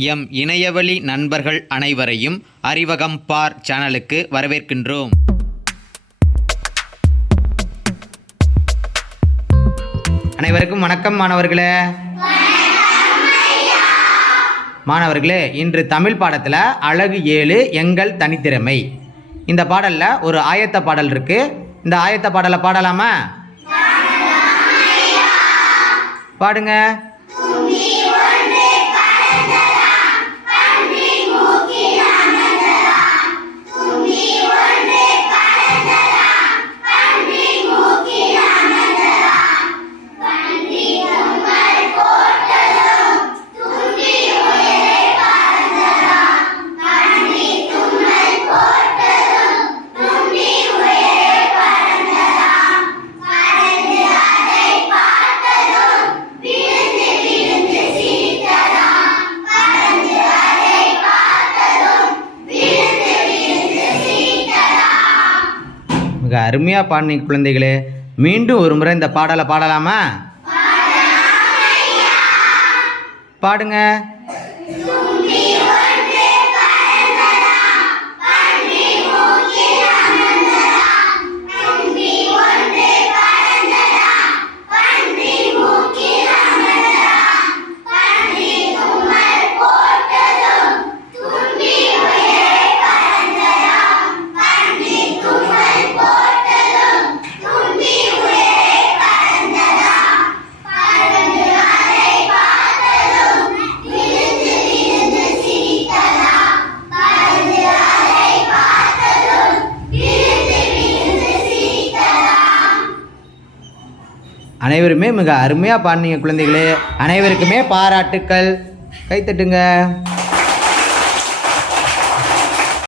M இணையவழி நண்பர்கள் அனைவரையும் அறிவகம் பார் சேனலுக்கு வரவேற்கின்றோம். அனைவருக்கும் வணக்கம் மாணவர்களே. மாணவர்களே இன்று தமிழ் பாடத்தில் அழகு ஏழு எங்கள் தனித்திறமை. இந்த பாடலில் ஒரு ஆயத்த பாடல் இருக்கு. இந்த ஆயத்த பாடலை பாடலாமா? பாடுங்க. அருமையாக பாடினீங்க குழந்தைகளே மீண்டும் ஒரு முறை இந்த பாடலை பாடலாமா? பாடுங்க. அனைவருமே மிக அருமையாக பாடினீங்க குழந்தைகளே. அனைவருக்குமே பாராட்டுக்கள். கைத்தட்டுங்க